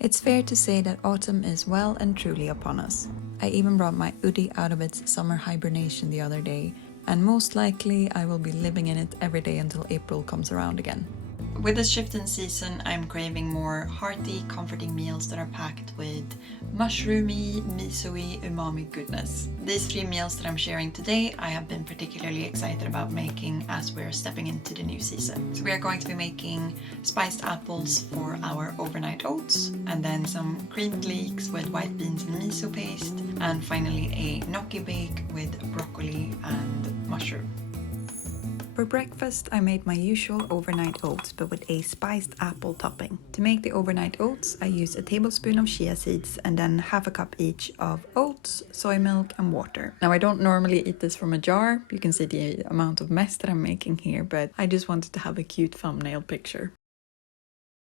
It's fair to say that autumn is well and truly upon us. I even brought my hoodie out of its summer hibernation the other day, and most likely I will be living in it every day until April comes around again. With this shift in season, I'm craving more hearty, comforting meals that are packed with mushroomy, miso-y, umami goodness. These 3 meals that I'm sharing today, I have been particularly excited about making as we're stepping into the new season. So we are going to be making spiced apples for our overnight oats, and then some creamed leeks with white beans and miso paste, and finally a gnocchi bake with broccoli and mushroom. For breakfast, I made my usual overnight oats, but with a spiced apple topping. To make the overnight oats, I use a tablespoon of chia seeds and then half a cup each of oats, soy milk and water. Now I don't normally eat this from a jar. You can see the amount of mess that I'm making here, but I just wanted to have a cute thumbnail picture.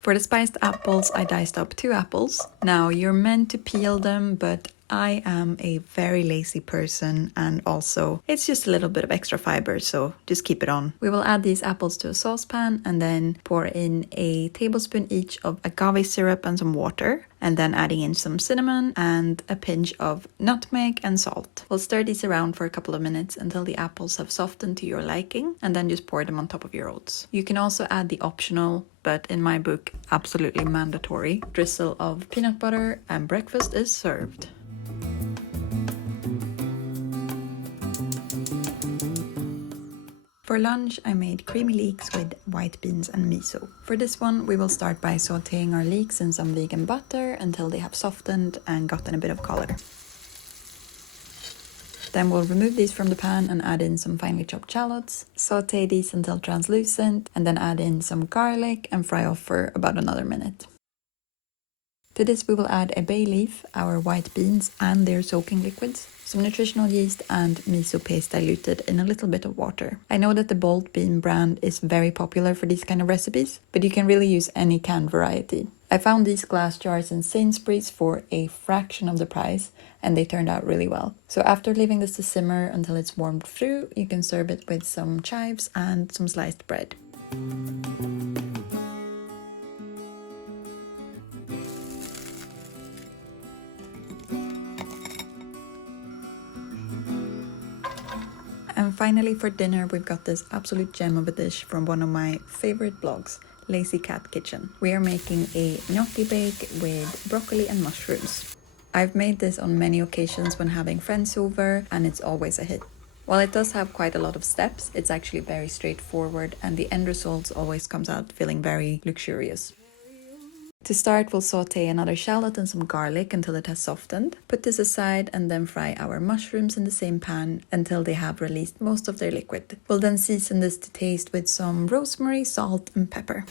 For the spiced apples, I diced up 2 apples. Now you're meant to peel them, but I am a very lazy person, and also it's just a little bit of extra fiber, so just keep it on. We will add these apples to a saucepan and then pour in a tablespoon each of agave syrup and some water, and then adding in some cinnamon and a pinch of nutmeg and salt. We'll stir these around for a couple of minutes until the apples have softened to your liking, and then just pour them on top of your oats. You can also add the optional, but in my book absolutely mandatory, drizzle of peanut butter, and breakfast is served. For lunch, I made creamy leeks with white beans and miso. For this one, we will start by sauteing our leeks in some vegan butter until they have softened and gotten a bit of color. Then we'll remove these from the pan and add in some finely chopped shallots, saute these until translucent, and then add in some garlic and fry off for about another minute. To this we will add a bay leaf, our white beans and their soaking liquids, some nutritional yeast and miso paste diluted in a little bit of water. I know that the Bold Bean brand is very popular for these kind of recipes, but you can really use any canned variety. I found these glass jars in Sainsbury's for a fraction of the price, and they turned out really well. So after leaving this to simmer until it's warmed through, you can serve it with some chives and some sliced bread. And finally for dinner, we've got this absolute gem of a dish from one of my favorite blogs, Lazy Cat Kitchen. We are making a gnocchi bake with broccoli and mushrooms. I've made this on many occasions when having friends over, and it's always a hit. While it does have quite a lot of steps, it's actually very straightforward, and the end result always comes out feeling very luxurious. To start, we'll saute another shallot and some garlic until it has softened. Put this aside and then fry our mushrooms in the same pan until they have released most of their liquid. We'll then season this to taste with some rosemary, salt and pepper.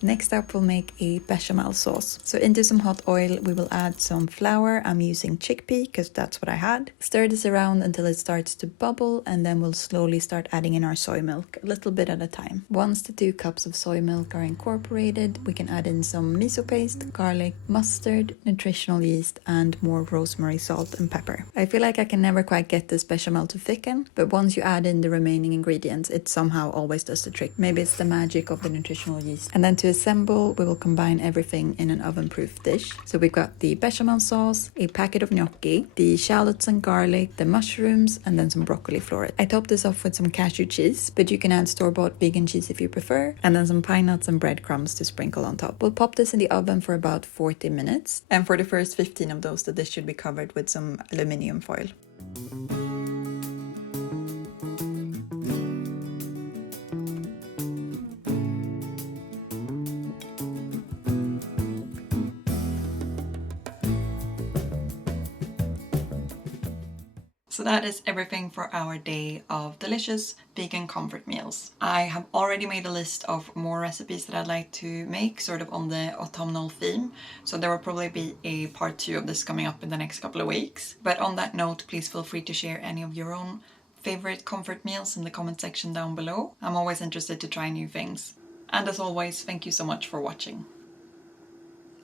Next up, we'll make a bechamel sauce. So into some hot oil, we will add some flour. I'm using chickpea because that's what I had. Stir this around until it starts to bubble, and then we'll slowly start adding in our soy milk, a little bit at a time. Once the 2 cups of soy milk are incorporated, we can add in some miso paste, garlic, mustard, nutritional yeast, and more rosemary, salt and pepper. I feel like I can never quite get this bechamel to thicken, but once you add in the remaining ingredients, it somehow always does the trick. Maybe it's the magic of the nutritional yeast. And then to assemble, we will combine everything in an oven-proof dish. So we've got the bechamel sauce, a packet of gnocchi, the shallots and garlic, the mushrooms, and then some broccoli florets. I topped this off with some cashew cheese, but you can add store-bought vegan cheese if you prefer, and then some pine nuts and breadcrumbs to sprinkle on top. We'll pop this in the oven for about 40 minutes, and for the first 15 of those, the dish should be covered with some aluminium foil. So that is everything for our day of delicious vegan comfort meals. I have already made a list of more recipes that I'd like to make, sort of on the autumnal theme. So there will probably be a part 2 of this coming up in the next couple of weeks. But on that note, please feel free to share any of your own favorite comfort meals in the comment section down below. I'm always interested to try new things. And as always, thank you so much for watching.